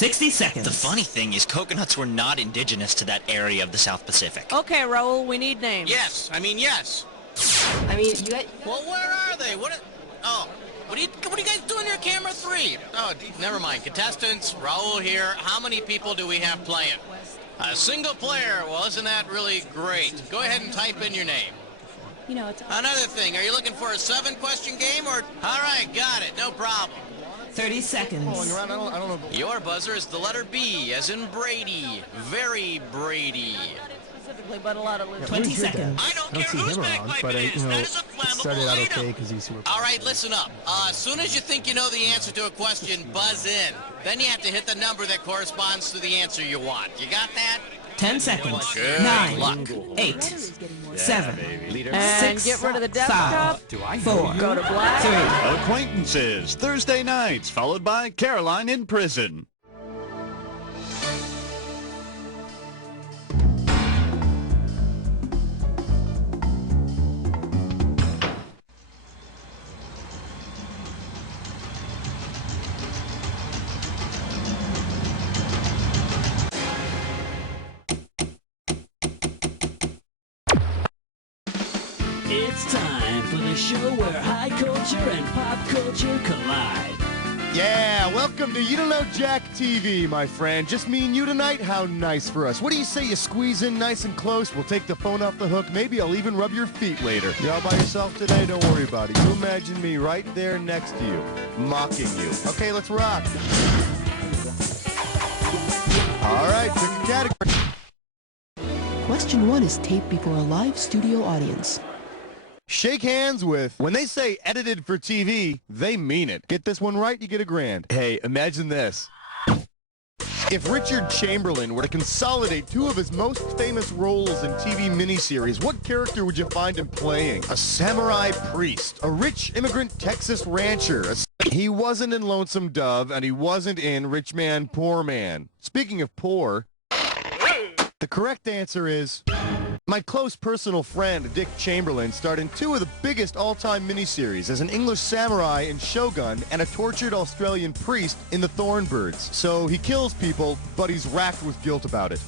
60 seconds. The funny thing is coconuts were not indigenous to that area of the South Pacific. Okay, Raul, we need names. Yes. You guys... Well, where are they? What are you guys doing here, camera 3? Oh, never mind. Contestants, Raul here. How many people do we have playing? A single player. Well, isn't that really great? Go ahead and type in your name. You know, it's... Another thing, are you looking for a 7-question game or... All right, got it. No problem. 30 seconds. I don't know. Your buzzer is the letter B, as in Brady. Very Brady. Specifically, but a lot of 20 seconds. I don't I don't care see whose him around, bagpipe but it is. That is a it flammable started out item. okay because he's super. All right, listen up. As soon as you think you know the answer to a question, buzz in. Then you have to hit the number that corresponds to the answer you want. You got that? 10 seconds. Good 9, luck. 8, 7, And 6, get rid of the desktop. 5, 4, Go to black. 3. Acquaintances, Thursday nights, followed by Caroline in prison. It's time for the show where high culture and pop culture collide. Yeah, welcome to You Don't Know Jack TV, my friend. Just me and you tonight? How nice for us. What do you say you squeeze in nice and close? We'll take the phone off the hook. Maybe I'll even rub your feet later. You all by yourself today? Don't worry about it. You imagine me right there next to you, mocking you. Okay, let's rock. All right, pick a category. Question 1 is taped before a live studio audience. Shake hands with, when they say edited for TV, they mean it. Get this one right, you get $1,000. Hey, imagine this. If Richard Chamberlain were to consolidate 2 of his most famous roles in TV miniseries, what character would you find him playing? A samurai priest, a rich immigrant Texas rancher. He wasn't in Lonesome Dove, and he wasn't in Rich Man, Poor Man. Speaking of poor, the correct answer is... My close personal friend, Dick Chamberlain, starred in 2 of the biggest all-time miniseries as an English samurai in Shogun and a tortured Australian priest in The Thornbirds. So he kills people, but he's racked with guilt about it.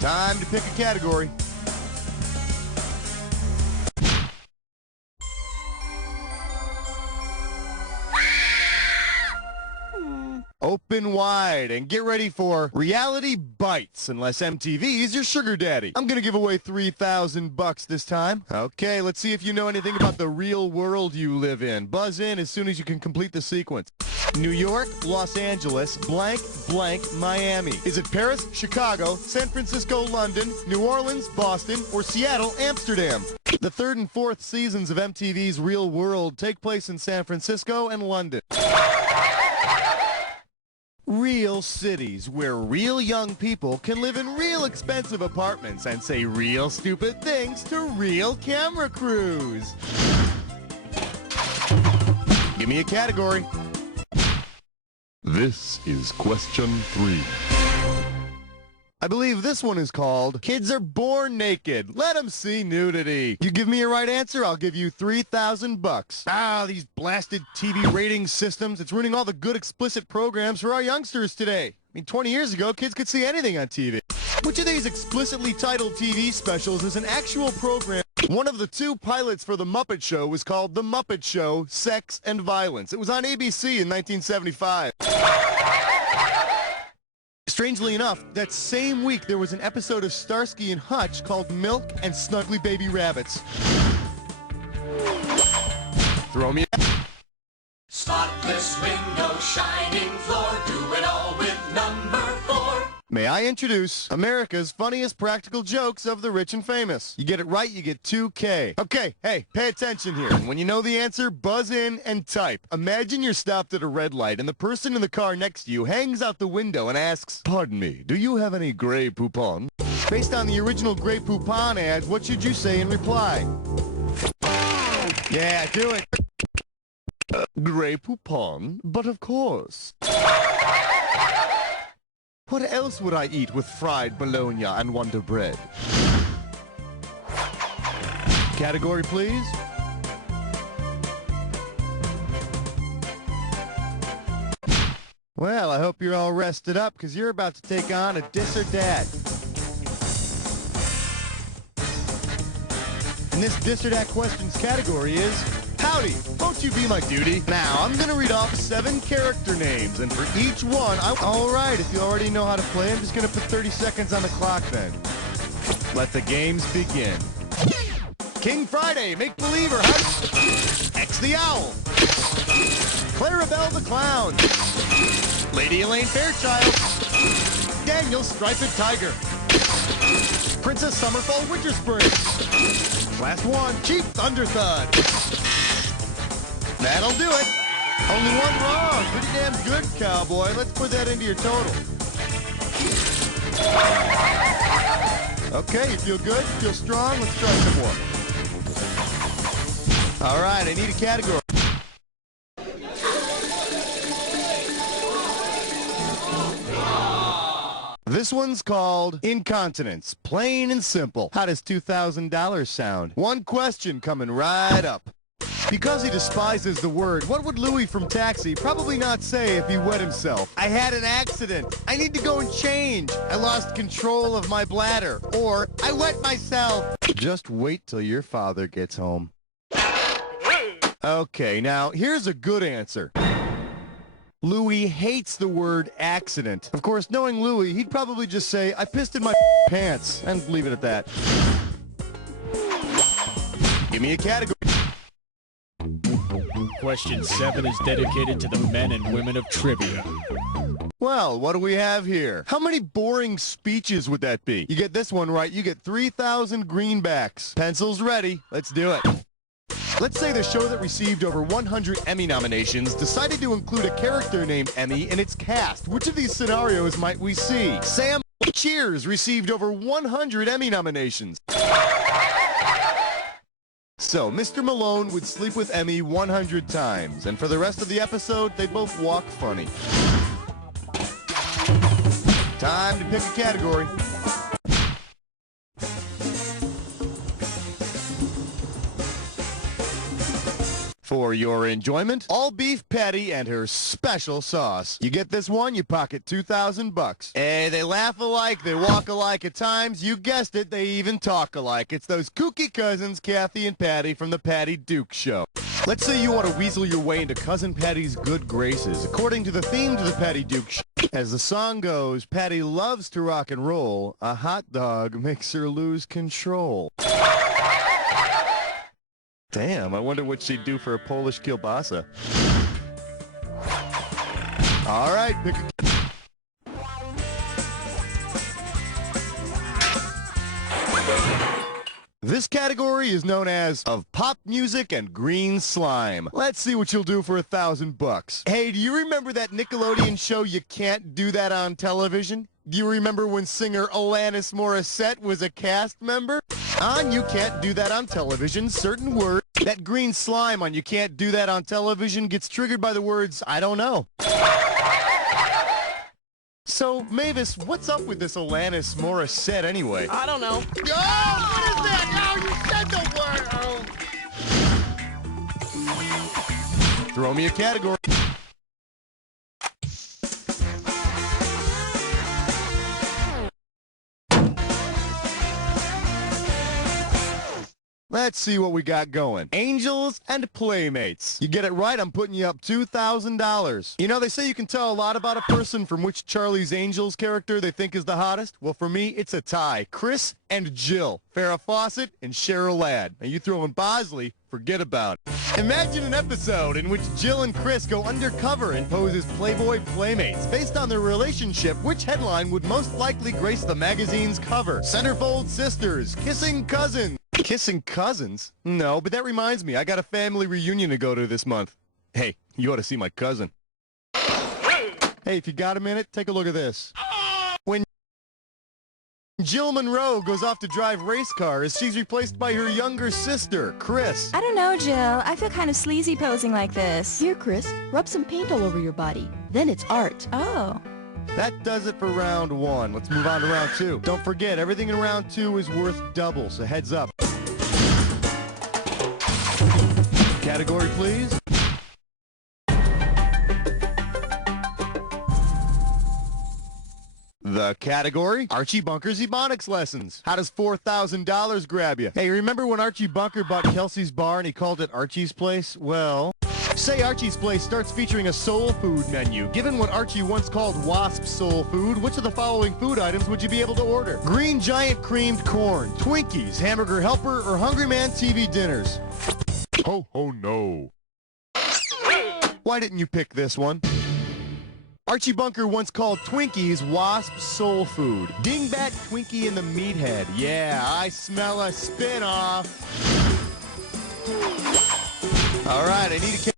Time to pick a category. Open wide and get ready for Reality Bites, unless MTV's your sugar daddy. I'm gonna give away $3,000 this time. Okay, let's see if you know anything about the real world you live in. Buzz in as soon as you can complete the sequence. New York, Los Angeles, blank, blank, Miami. Is it Paris, Chicago, San Francisco, London, New Orleans, Boston, or Seattle, Amsterdam? The 3rd and 4th seasons of MTV's Real World take place in San Francisco and London. Real cities where real young people can live in real expensive apartments and say real stupid things to real camera crews. Give me a category. This is question 3. I believe this one is called Kids Are Born Naked. Let them see nudity. You give me a right answer, I'll give you $3,000. Ah, these blasted TV rating systems. It's ruining all the good explicit programs for our youngsters today. I mean, 20 years ago, kids could see anything on TV. Which of these explicitly titled TV specials is an actual program? One of the 2 pilots for The Muppet Show was called The Muppet Show, Sex and Violence. It was on ABC in 1975. Strangely enough, that same week there was an episode of Starsky and Hutch called Milk and Snuggly Baby Rabbits. Throw me a... Spotless window, shining floor, do it all with number 4. May I introduce America's funniest practical jokes of the rich and famous. You get it right, you get $2,000. Okay, hey, pay attention here. And when you know the answer, buzz in and type. Imagine you're stopped at a red light and the person in the car next to you hangs out the window and asks, "Pardon me, do you have any Grey Poupon?" Based on the original Grey Poupon ad, what should you say in reply? Yeah, do it. Grey Poupon, but of course. What else would I eat with fried bologna and Wonder Bread? Category, please. Well, I hope you're all rested up because you're about to take on a Dis or Dat. And this Dis or Dat questions category is, howdy, won't you be my duty? Now, I'm going to read off 7 character names, and for each one, all right, if you already know how to play, I'm just going to put 30 seconds on the clock then. Let the games begin. King Friday, Make Believer, X the Owl, Clarabelle the Clown, Lady Elaine Fairchild, Daniel Striped Tiger, Princess Summerfall Winter Spring. Last one, Chief Thunderthud. That'll do it. Only one wrong. Pretty damn good, cowboy. Let's put that into your total. Okay, you feel good? You feel strong? Let's try some more. All right, I need a category. This one's called Incontinence. Plain and simple. How does $2,000 sound? One question coming right up. Because he despises the word, what would Louis from Taxi probably not say if he wet himself? I had an accident. I need to go and change. I lost control of my bladder. Or, I wet myself. Just wait till your father gets home. Okay, now, here's a good answer. Louis hates the word accident. Of course, knowing Louis, he'd probably just say, I pissed in my pants, and leave it at that. Give me a category. Question 7 is dedicated to the men and women of trivia. Well, what do we have here? How many boring speeches would that be? You get this one right, you get 3,000 greenbacks. Pencils ready. Let's do it. Let's say the show that received over 100 Emmy nominations decided to include a character named Emmy in its cast. Which of these scenarios might we see? Sam Cheers received over 100 Emmy nominations. So, Mr. Malone would sleep with Emmy 100 times, and for the rest of the episode, they'd both walk funny. Time to pick a category. For your enjoyment, all beef patty and her special sauce. You get this one, you pocket $2,000. Hey, they laugh alike, they walk alike at times. You guessed it, they even talk alike. It's those kooky cousins, Kathy and Patty from the Patty Duke Show. Let's say you want to weasel your way into Cousin Patty's good graces. According to the theme to the Patty Duke Show, as the song goes, Patty loves to rock and roll. A hot dog makes her lose control. Damn, I wonder what she'd do for a Polish kielbasa. All right, pick a... This category is known as Of Pop Music and Green Slime. Let's see what you'll do for $1,000. Hey, do you remember that Nickelodeon show You Can't Do That on Television? Do you remember when singer Alanis Morissette was a cast member? On You Can't Do That on Television, certain words, that green slime on You Can't Do That on Television gets triggered by the words, I don't know. So, Mavis, what's up with this Alanis Morissette anyway? I don't know. Oh, what is that? Oh, you said the word. Oh. Throw me a category. Let's see what we got going. Angels and Playmates. You get it right, I'm putting you up $2,000. You know, they say you can tell a lot about a person from which Charlie's Angels character they think is the hottest. Well, for me, it's a tie. Chris and Jill. Farrah Fawcett and Cheryl Ladd. And you throw in Bosley, forget about it. Imagine an episode in which Jill and Chris go undercover and pose as Playboy Playmates. Based on their relationship, which headline would most likely grace the magazine's cover? Centerfold Sisters, Kissing Cousins. Kissing cousins? No, but that reminds me, I got a family reunion to go to this month. Hey, you ought to see my cousin. Hey, if you got a minute, take a look at this. When Jill Monroe goes off to drive race cars, she's replaced by her younger sister, Chris. I don't know, Jill. I feel kind of sleazy posing like this. Here, Chris, rub some paint all over your body. Then it's art. Oh. That does it for round 1. Let's move on to round 2. Don't forget, everything in round 2 is worth double, so heads up. Category, please. The category, Archie Bunker's Ebonics lessons. How does $4,000 grab you? Hey, remember when Archie Bunker bought Kelsey's bar and he called it Archie's Place? Well, say Archie's Place starts featuring a soul food menu. Given what Archie once called WASP soul food, which of the following food items would you be able to order? Green Giant creamed corn, Twinkies, Hamburger Helper, or Hungry Man TV dinners? Ho ho no. Why didn't you pick this one? Archie Bunker once called Twinkies WASP soul food. Dingbat Twinkie in the meathead. Yeah, I smell a spin-off. All right, I need a...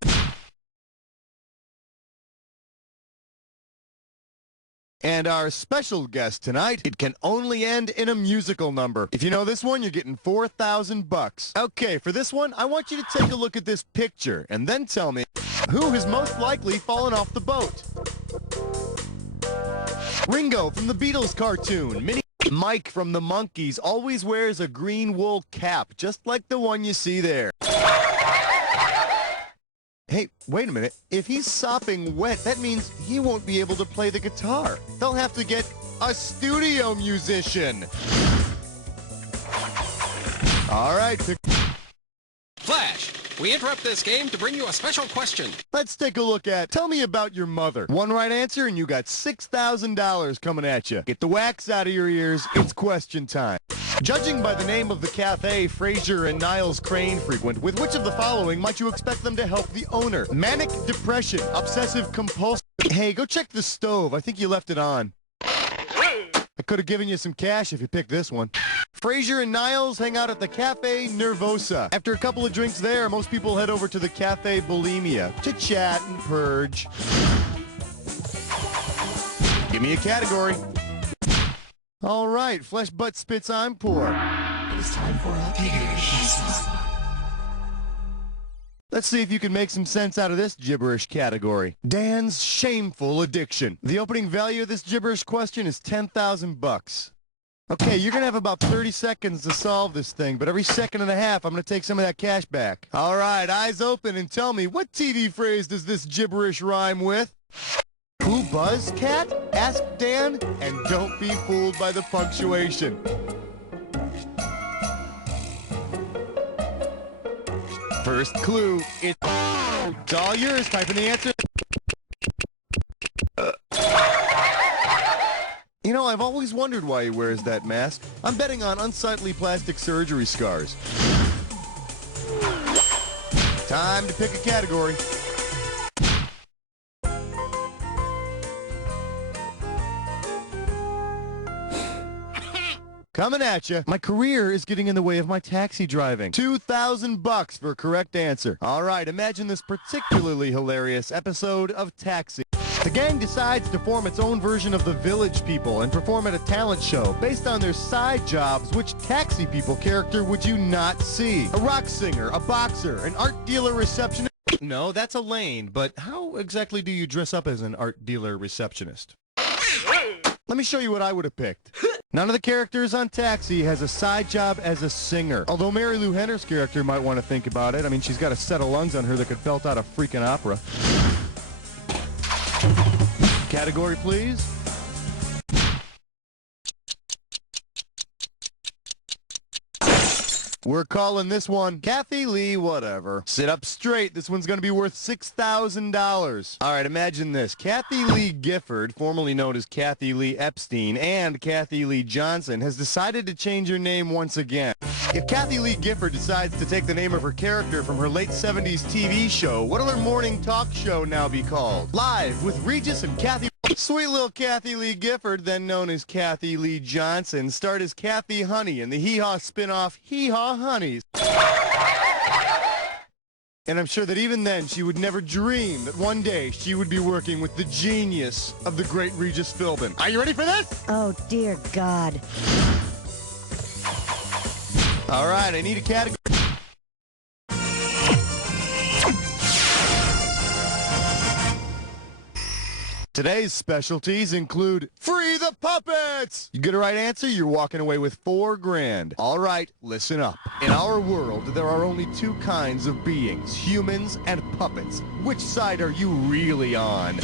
And our special guest tonight, it can only end in a musical number. If you know this one, you're getting $4,000. Okay, for this one, I want you to take a look at this picture and then tell me who has most likely fallen off the boat. Ringo from the Beatles cartoon. Mike from the Monkees always wears a green wool cap, just like the one you see there. Hey, wait a minute. If he's sopping wet, that means he won't be able to play the guitar. They'll have to get a studio musician. All right. Flash, we interrupt this game to bring you a special question. Let's take a look at, tell me about your mother. One right answer and you got $6,000 coming at you. Get the wax out of your ears. It's question time. Judging by the name of the cafe Fraser and Niles Crane frequent, with which of the following might you expect them to help the owner? Manic depression, obsessive compulsive. Hey, go check the stove. I think you left it on. I could have given you some cash if you picked this one. Fraser and Niles hang out at the Cafe Nervosa. After a couple of drinks there, most people head over to the Cafe Bulimia to chat and purge. Give me a category. All right, flesh, butt, spits, I'm poor. It is time for a gibberish. Let's see if you can make some sense out of this gibberish category. Dan's shameful addiction. The opening value of this gibberish question is $10,000. Okay, you're going to have about 30 seconds to solve this thing, but every second and a half, I'm going to take some of that cash back. All right, eyes open and tell me, what TV phrase does this gibberish rhyme with? Who buzz, cat? Ask Dan, and don't be fooled by the punctuation. First clue, it's all yours. Type in the answer. You know, I've always wondered why he wears that mask. I'm betting on unsightly plastic surgery scars. Time to pick a category. Coming at you. My career is getting in the way of my taxi driving. $2,000 for a correct answer. All right, imagine this particularly hilarious episode of Taxi. The gang decides to form its own version of the Village People and perform at a talent show based on their side jobs. Which Taxi People character would you not see? A rock singer, a boxer, an art dealer receptionist? No, that's Elaine, but how exactly do you dress up as an art dealer receptionist? Let me show you what I would have picked. None of the characters on Taxi has a side job as a singer. Although Mary Lou Henner's character might want to think about it. I mean, she's got a set of lungs on her that could belt out a freaking opera. Category, please. We're calling this one Kathy Lee whatever. Sit up straight. This one's going to be worth $6,000. All right, imagine this. Kathy Lee Gifford, formerly known as Kathy Lee Epstein, and Kathy Lee Johnson, has decided to change her name once again. If Kathy Lee Gifford decides to take the name of her character from her late 70s TV show, what'll her morning talk show now be called? Live with Regis and Kathy. Sweet little Kathy Lee Gifford, then known as Kathy Lee Johnson, starred as Kathy Honey in the Hee Haw spin-off Hee Haw Honeys. And I'm sure that even then she would never dream that one day she would be working with the genius of the great Regis Philbin. Are you ready for this? Oh, dear God. All right, I need a category. Today's specialties include Free the Puppets! You get a right answer, you're walking away with $4,000. All right, listen up. In our world, there are only two kinds of beings, humans and puppets. Which side are you really on?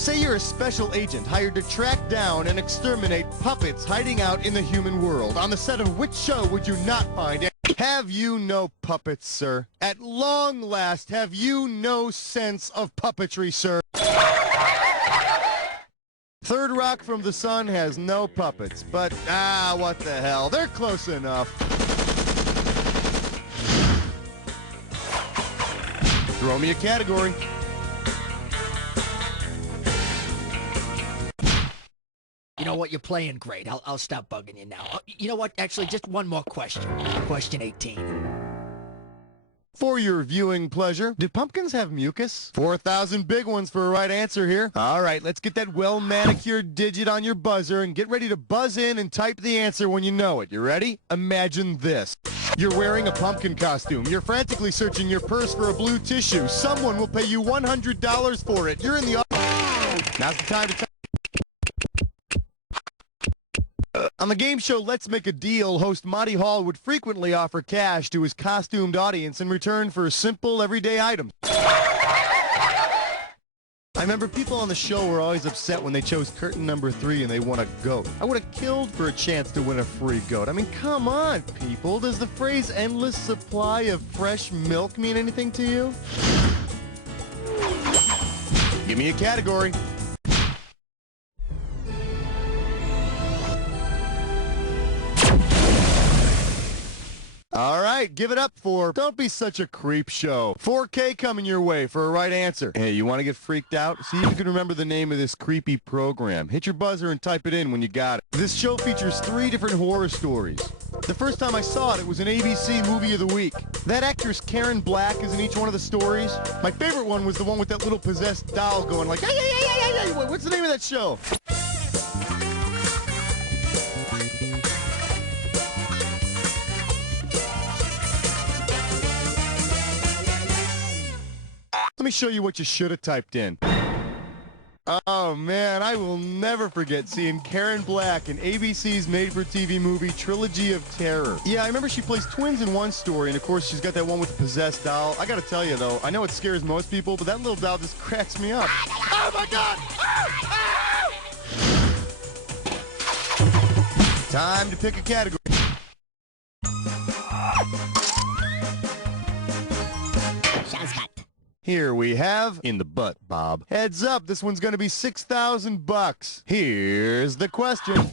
Say you're a special agent hired to track down and exterminate puppets hiding out in the human world. On the set of which show would you not find any? Have you no puppets, sir? At long last, have you no sense of puppetry, sir? Third Rock from the Sun has no puppets, but what the hell? They're close enough. Throw me a category. You know what? You're playing great. I'll stop bugging you now. You know what? Actually, just one more question. Question 18. For your viewing pleasure, do pumpkins have mucus? 4,000 big ones for a right answer here. All right, let's get that well-manicured digit on your buzzer and get ready to buzz in and type the answer when you know it. You ready? Imagine this. You're wearing a pumpkin costume. You're frantically searching your purse for a blue tissue. Someone will pay you $100 for it. You're in the... Now's the time to type. On the game show Let's Make a Deal, host Monty Hall would frequently offer cash to his costumed audience in return for simple, everyday items. I remember people on the show were always upset when they chose curtain number 3 and they won a goat. I would have killed for a chance to win a free goat. I mean, come on, people. Does the phrase endless supply of fresh milk mean anything to you? Give me a category. All right, give it up for Don't Be Such a Creep Show. 4K coming your way for a right answer. Hey, you want to get freaked out? See if you can remember the name of this creepy program. Hit your buzzer and type it in when you got it. This show features 3 different horror stories. The first time I saw it, it was an ABC Movie of the Week. That actress Karen Black is in each one of the stories. My favorite one was the one with that little possessed doll going like, hey. What's the name of that show? Let me show you what you should have typed in. Oh, man, I will never forget seeing Karen Black in ABC's made-for-TV movie Trilogy of Terror. Yeah, I remember she plays twins in one story, and of course she's got that one with the possessed doll. I gotta tell you, though, I know it scares most people, but that little doll just cracks me up. Oh, my God! Time to pick a category. Here we have In the Butt, Bob. Heads up, this one's gonna be $6,000. Here's the question.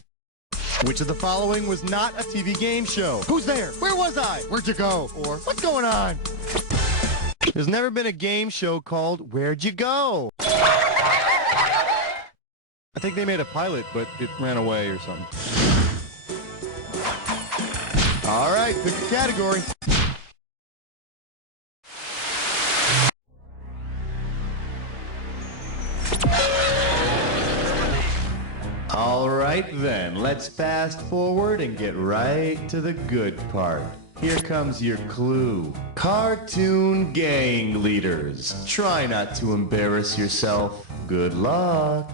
Which of the following was not a TV game show? Who's there? Where was I? Where'd you go? Or what's going on? There's never been a game show called Where'd You Go? I think they made a pilot, but it ran away or something. All right, pick a category. All right then, let's fast forward and get right to the good part. Here comes your clue. Cartoon gang leaders. Try not to embarrass yourself. Good luck.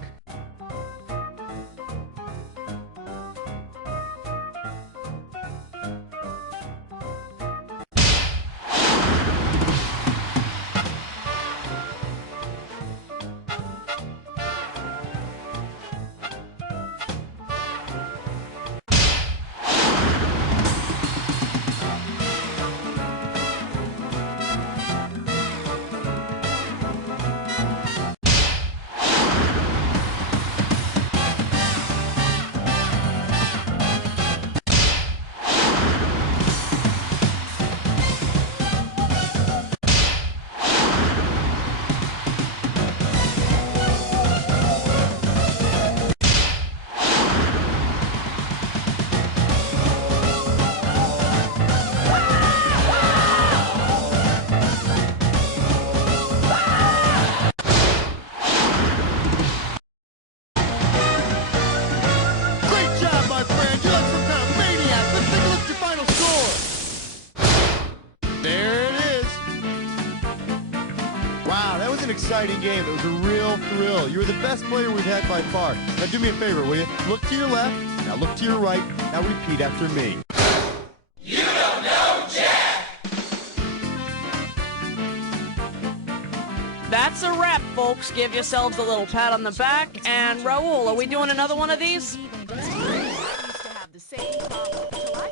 Exciting game. It was a real thrill. You were the best player we've had by far. Now do me a favor, will you? Look to your left. Now look to your right. Now repeat after me. You don't know Jack! That's a wrap, folks. Give yourselves a little pat on the back. And Raul, are we doing another one of these?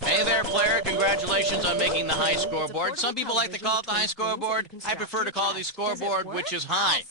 Hey there, player. Congratulations on making the high scoreboard. Some people like to call it the high scoreboard. I prefer to call the scoreboard, which is high.